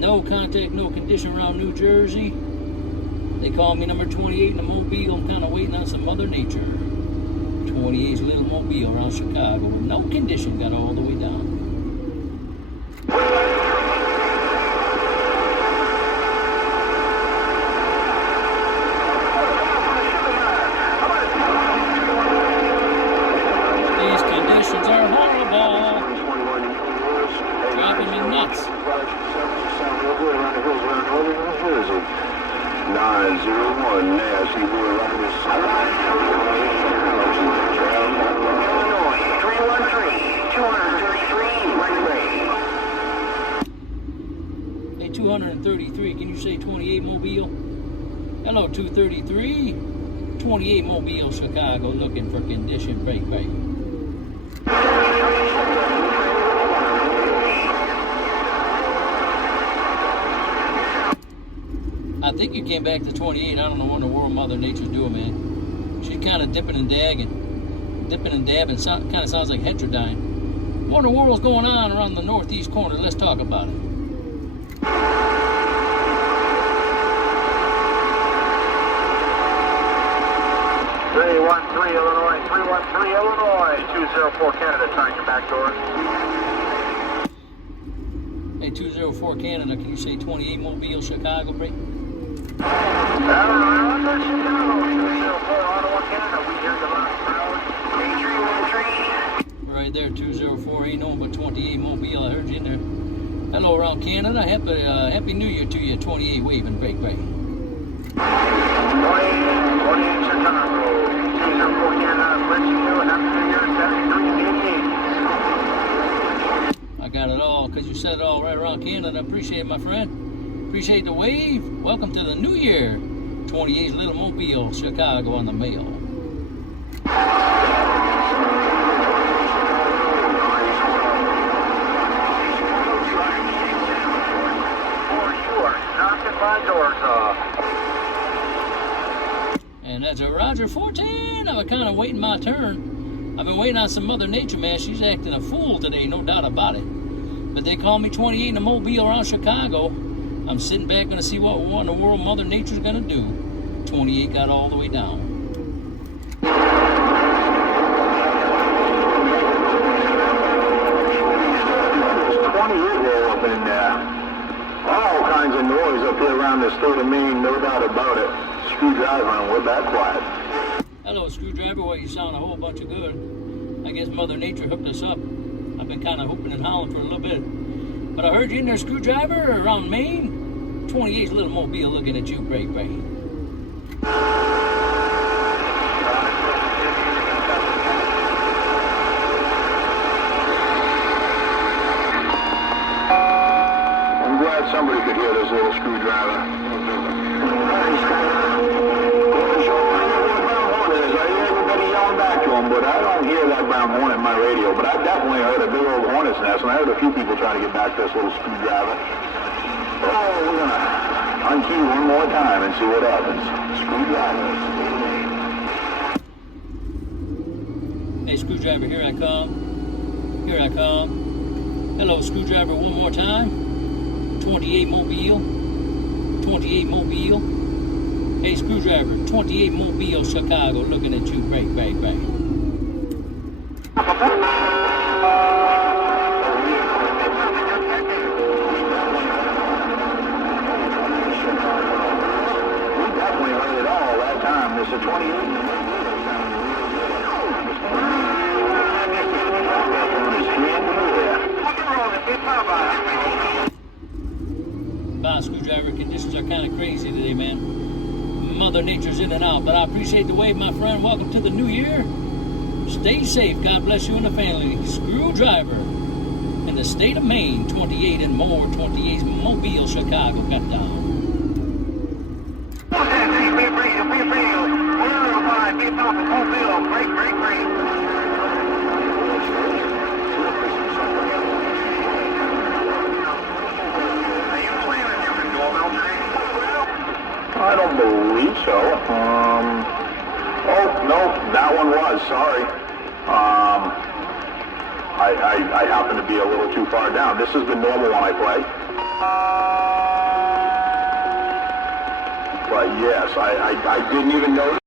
No contact, no condition around New Jersey. They call me number 28 in the Mobile. I'm kind of waiting on some Mother Nature. 28's little Mobile around Chicago. No condition, got all the way down. These conditions are horrible. Driving me nuts. 901 Nasty Boy around this Illinois 313 233 right away. Hey, 233, can you say 28 Mobile? Hello, 233, 28 Mobile, Chicago, looking for condition break. I think you came back to 28. I don't know what in the world Mother Nature's doing, man. She's kind of dipping and dabbing. Kind of sounds like heterodyne. What in the world's going on around the northeast corner? Let's talk about it. 313 Illinois, 313 Illinois, 204 Canada, trying your back door. Hey, 204 Canada, can you say 28 Mobile, Chicago, break? Chicago, 204 Ottawa, Canada, we hear the last crowd. 313. Right there, 204, ain't no but 28 Mobile, I heard you in there. Hello around Canada, happy New Year to you, 28 waving, break. 28 Chicago, 204 Canada, wishing you a happy New Year, 7388. I got it all, because you said it all right around Canada. Appreciate it, my friend. Appreciate the wave. Welcome to the new year. 28's little Mobile, Chicago on the mail. And that's a Roger 14. I'm kind of waiting my turn. I've been waiting on some Mother Nature, man. She's acting a fool today, no doubt about it. But they call me 28 in the Mobile around Chicago. I'm sitting back going to see what in the world Mother Nature's going to do. 28 got all the way down. 28 roll up in there. All kinds of noise up here around the state of Maine, no doubt about it. Screwdriver, and we're back quiet. Hello, Screwdriver. Well, you sound a whole bunch of good. I guess Mother Nature hooked us up. I've been kind of hooping and howling for a little bit. But I heard you in there, Screwdriver, around Maine. 28's little Mobile looking at you, break. I'm glad somebody could hear this little screwdriver. I hear everybody yelling back to him, but I don't hear that brown hornet in my radio. But I definitely heard a big old hornet's nest, and I heard a few people trying to get back to this little screwdriver. Oh, we're going to unkey one more time and see what happens. Screwdriver. Hey, Screwdriver, here I come. Hello, Screwdriver, one more time. 28 Mobile. Hey, Screwdriver, 28 Mobile, Chicago, looking at you, break. This is 28. Bye, Screwdriver. Conditions are kind of crazy today, man. Mother Nature's in and out, but I appreciate the wave, my friend. Welcome to the new year. Stay safe. God bless you and the family. Screwdriver in the state of Maine, 28 and more. 28's Mobile, Chicago, got down. I don't believe so. Oh, no, that one was, sorry. I happen to be a little too far down. This is the normal one I play. But yes, I didn't even notice.